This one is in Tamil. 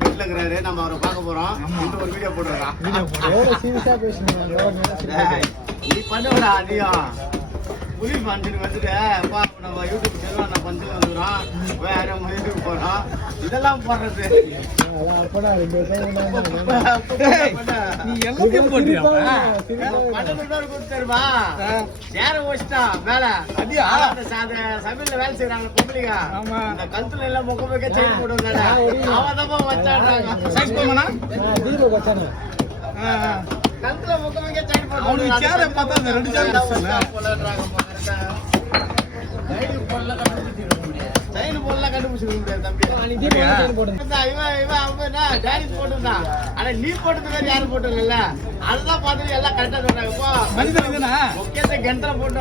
பெட்ல இருக்கிறாரு, நம்ம அவரை பார்க்க போறோம். ஒரு வீடியோ போட்டுறோம். நீ பண்ணுவடா நீயும் புலி பஞ்சனுக்கு வந்துட்டு நம்ம யூடியூப் செல்வான பஞ்சன் வந்துடும். வேற யூடியூப் போறோம். இதெல்லாம் போடுறது நீ எல்லாத்தையும் போட்டுருமா சேர வச்சுட்டா மேல அதியா சமையல்ல வேலை செய்யறாங்க பொம்பளைங்க. இந்த கழுத்துல எல்லாம் முக முக செயின் போட்டு அவதான் வச்சாடுறாங்க. கழுத்துல முக முக செயின் போட்டு சேர பார்த்தா ரெண்டு செயின் போடலாம் கண்டுபிடிச்சிருக்க முடியாது தம்பி. போட்டுருந்தான் ஆனா நீ போட்டது யாரும் போட்டதில்ல. அதுதான் பார்த்துட்டு எல்லாம் கரெக்டா சொன்னாங்க. முக்கியத்தை கிணத்துல போட்டு